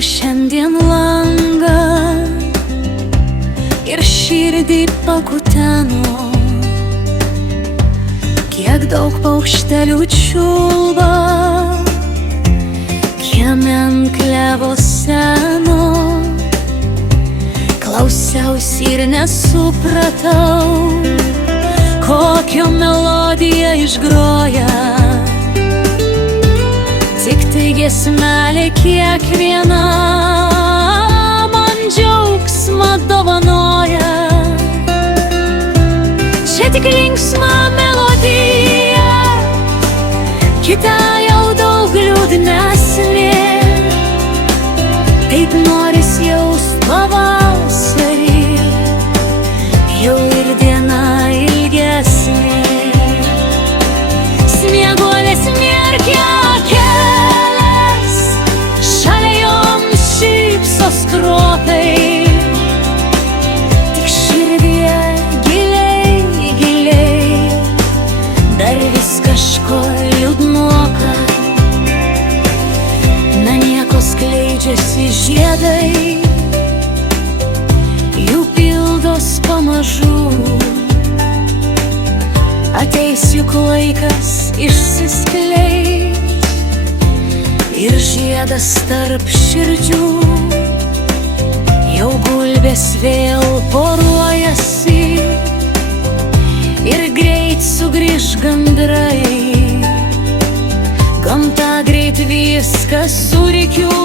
šiandien langą ir širdį pakuteno. Kiek daug paukštelių čiulba kieme ant klevo seno. Klausiausi ir nesupratau, kokią melodiją išgroja. Tik tai giesmelė kiekviena man džiaugsmą dovanoja. Čia tik linksma melodija, kita jau daug liūdnesnė. Taip noris jaust pavasarį, jau ir diena ilgesnė. Snieguolės merkia kelias, šalia joms šypsos skrotai. Tik širdyje giliai, giliai dar vis kažko liūdnoka. Na nieko skleidžiasi žiedai, jų pildos pamažu. Ateis juk laikas išsiskleis ir žiedas tarp širdžių. Jau gulbės vėl poruojasi ir greit sugrįž gandrai. Gamta greit viską surikiuos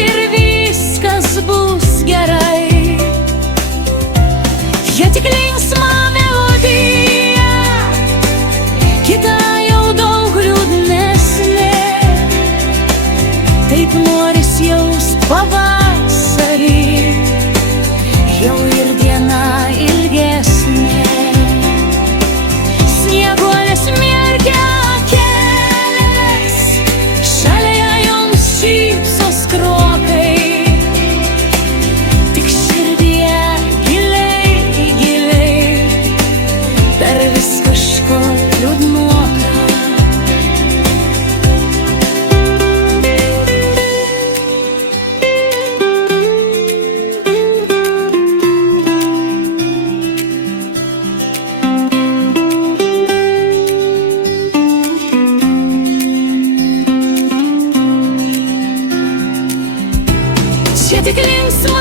ir viskas bus gerai. Jie tik linksma melodija, kita jau daug liūdnesnė. Taip noris jaust pavasarį, jau ir diena ilgesnė. Snieguolės merkia kelias, šalia joms šypsos skrotai. Tik širdyje giliai, giliai dar vis kažko liūdnoka. Čia tik linksma